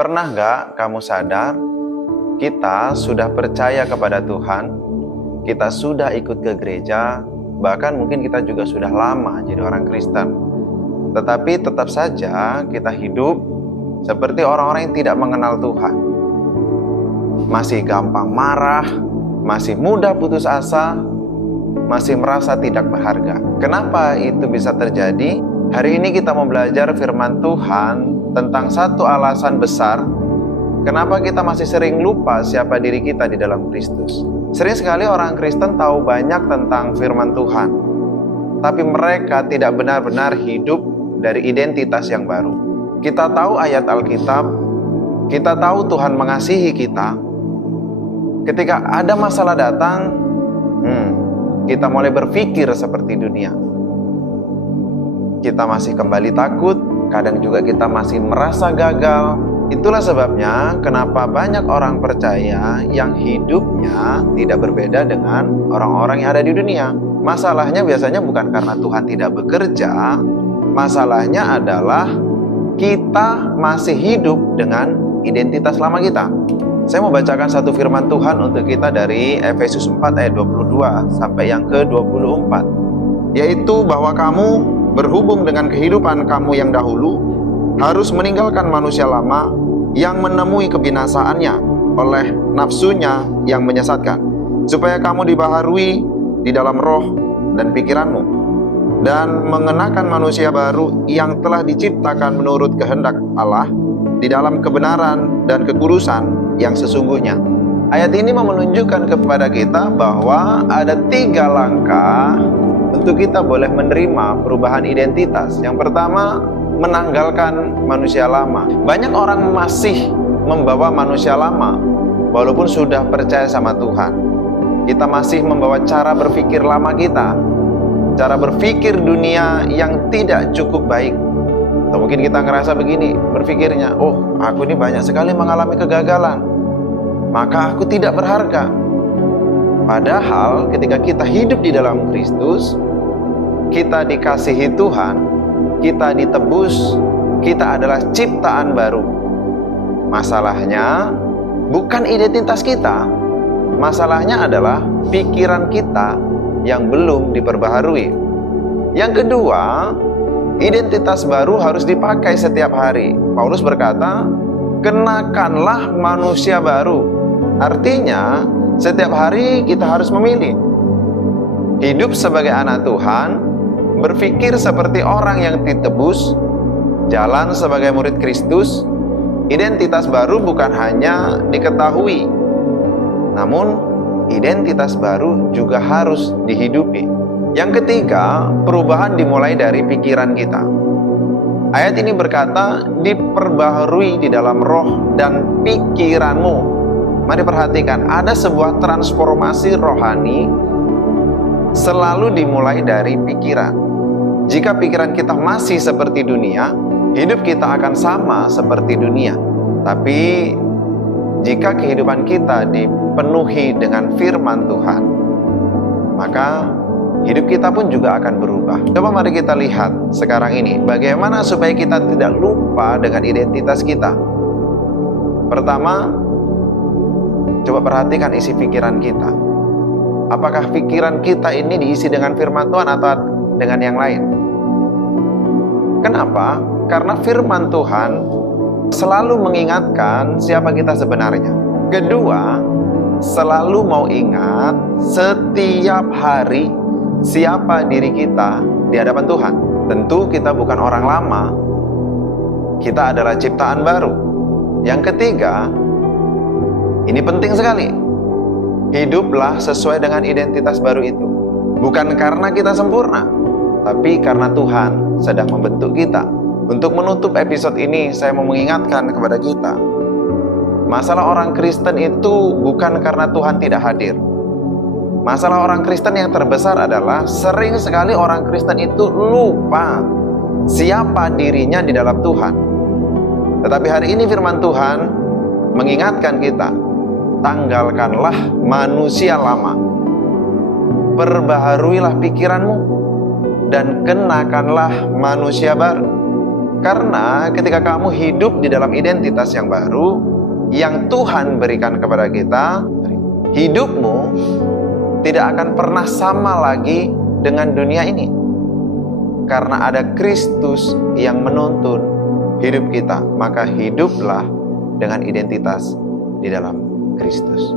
Pernah nggak kamu sadar, kita sudah percaya kepada Tuhan, kita sudah ikut ke gereja, bahkan mungkin kita juga sudah lama jadi orang Kristen. Tetapi tetap saja kita hidup seperti orang-orang yang tidak mengenal Tuhan. Masih gampang marah, masih mudah putus asa, masih merasa tidak berharga. Kenapa itu bisa terjadi? Hari ini kita mau belajar firman Tuhan tentang satu alasan besar kenapa kita masih sering lupa siapa diri kita di dalam Kristus. Sering sekali orang Kristen tahu banyak tentang firman Tuhan, tapi mereka tidak benar-benar hidup dari identitas yang baru. Kita tahu ayat Alkitab, kita tahu Tuhan mengasihi kita. Ketika ada masalah datang, kita mulai berpikir seperti dunia. Kita masih kembali takut, kadang juga kita masih merasa gagal. Itulah sebabnya kenapa banyak orang percaya yang hidupnya tidak berbeda dengan orang-orang yang ada di dunia. Masalahnya biasanya bukan karena Tuhan tidak bekerja, masalahnya adalah kita masih hidup dengan identitas lama kita. Saya mau bacakan satu firman Tuhan untuk kita dari Efesus 4 ayat 22 sampai yang ke-24. Yaitu bahwa kamu berhubung dengan kehidupan kamu yang dahulu harus meninggalkan manusia lama yang menemui kebinasaannya oleh nafsunya yang menyesatkan, supaya kamu dibaharui di dalam roh dan pikiranmu, dan mengenakan manusia baru yang telah diciptakan menurut kehendak Allah di dalam kebenaran dan kekudusan yang sesungguhnya. Ayat ini menunjukkan kepada kita bahwa ada 3 langkah untuk kita boleh menerima perubahan identitas. Yang pertama, menanggalkan manusia lama. Banyak orang masih membawa manusia lama walaupun sudah percaya sama Tuhan. Kita masih membawa cara berpikir lama kita, cara berpikir dunia yang tidak cukup baik. Atau mungkin kita ngerasa begini, berpikirnya, oh aku ini banyak sekali mengalami kegagalan, maka aku tidak berharga. Padahal ketika kita hidup di dalam Kristus, kita dikasihi Tuhan, kita ditebus, kita adalah ciptaan baru. Masalahnya bukan identitas kita, masalahnya adalah pikiran kita yang belum diperbaharui. Yang kedua, identitas baru harus dipakai setiap hari. Paulus berkata, kenakanlah manusia baru. Artinya, setiap hari kita harus memilih. Hidup sebagai anak Tuhan, berpikir seperti orang yang ditebus, jalan sebagai murid Kristus. Identitas baru bukan hanya diketahui, namun identitas baru juga harus dihidupi. Yang ketiga, perubahan dimulai dari pikiran kita. Ayat ini berkata, diperbaharui di dalam roh dan pikiranmu. Mari perhatikan, ada sebuah transformasi rohani selalu dimulai dari pikiran. Jika pikiran kita masih seperti dunia, hidup kita akan sama seperti dunia. Tapi jika kehidupan kita dipenuhi dengan firman Tuhan, maka hidup kita pun juga akan berubah. Coba mari kita lihat sekarang ini, bagaimana supaya kita tidak lupa dengan identitas kita. Pertama, coba perhatikan isi pikiran kita. Apakah pikiran kita ini diisi dengan firman Tuhan atau dengan yang lain? Kenapa? Karena firman Tuhan selalu mengingatkan siapa kita sebenarnya. Kedua, selalu mau ingat setiap hari siapa diri kita di hadapan Tuhan. Tentu kita bukan orang lama, kita adalah ciptaan baru. Yang ketiga, ini penting sekali, hiduplah sesuai dengan identitas baru itu. Bukan karena kita sempurna, tapi karena Tuhan sedang membentuk kita. Untuk menutup episode ini, saya mau mengingatkan kepada kita, masalah orang Kristen itu bukan karena Tuhan tidak hadir. Masalah orang Kristen yang terbesar adalah sering sekali orang Kristen itu lupa siapa dirinya di dalam Tuhan. Tetapi hari ini firman Tuhan mengingatkan kita, tanggalkanlah manusia lama, perbaharuilah pikiranmu, dan kenakanlah manusia baru. Karena ketika kamu hidup di dalam identitas yang baru, yang Tuhan berikan kepada kita, hidupmu tidak akan pernah sama lagi dengan dunia ini. Karena ada Kristus yang menuntun hidup kita, maka hiduplah dengan identitas di dalam Kristus.